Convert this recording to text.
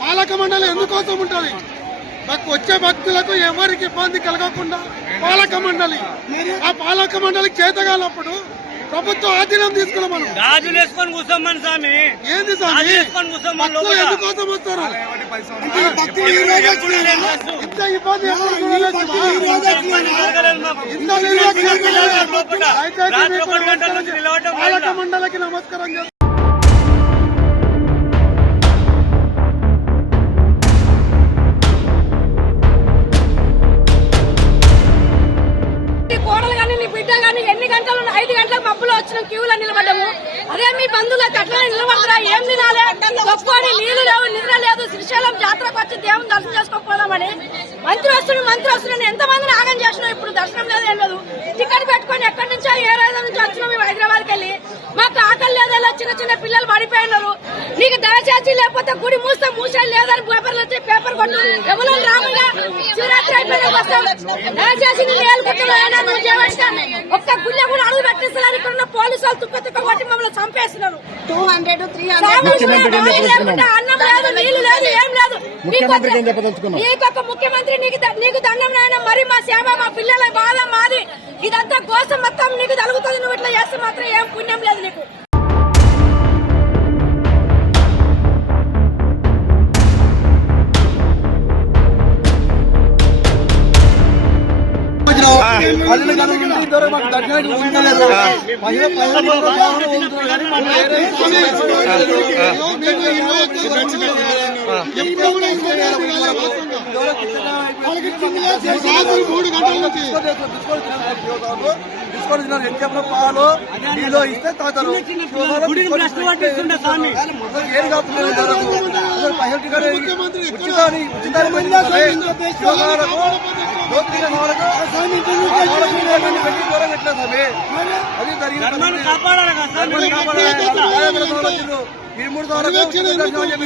పాలక మండలి ఎందుకోసం ఉంటుంది? వచ్చే భక్తులకు ఎవరికి ఇబ్బంది కలగకుండా పాలక మండలి, ఆ పాలక మండలికి చేతగాలప్పుడు ప్రభుత్వ ఆధీనం తీసుకున్నాం. మనం గాజులు వేసుకొని కూర్చోమని స్వామి. ఏంది స్వామి భక్తులు ఎందుకోసం వస్తారు? ఇంత ఇబ్బంది పాలక మండలికి నమస్కారం చేస్తాం. ఎన్ని గంటలు 5 గంటలకు మబ్బులో వచ్చిన క్యూలో నిలబడ్డాము. అదే మీ బంధువులకు అట్లనే నిలబడరా? ఏం తినాలి? ఒక్కోని నీళ్లు లేవు, నిద్ర లేదు. శ్రీశైలం జాతరకు వచ్చి దేవుని దర్శనం చేసుకోకపోదామని మంత్రి వస్తున్నాను ఎంతమందిని ఆగం చేసినాం. ఇప్పుడు దర్శనం లేదు, ఏం లేదు. టికెట్ పెట్టుకుని ఎక్కడి నుంచో ఏ రాజధాని నుంచి వచ్చినాం మేము హైదరాబాద్కి వెళ్ళి. మాకు ఆకలి లేదు, ఇలా చిన్న పిల్లలు పడిపోయినారు. నీకు దయచేసి లేకపోతే గుడి మూసే లేదని పేపర్లు వచ్చి పేపర్ కొట్టు ఎవరో రాముగా శివరాత్రి అయిపోయినా వస్తాం. దయచేసి ఒక్క గుళ్ళ కూడా అడుగు పెట్టేస్తున్నారు. ఇక్కడ ఉన్న పోలీసు వాళ్ళు తుక్క కొట్టి మమ్మల్ని చంపేస్తున్నారు. 200, 300 అన్నం లేదు, నీళ్లు లేదు, ఏం లేదు. నీకొక్క ముఖ్యమంత్రి నీకు దండం నాయన. మరి మా సేవ, మా పిల్లల బాధ మాది. ఇదంతా కోసం మొత్తం నీకు తలుగుతుంది. నువ్వు ఇట్లా చేస్తే మాత్రం ఏం పుణ్యం లేదు నీకు. పాలు నీలో ఇస్తే తాగుతారు. అది జరిగింది. ఈ 3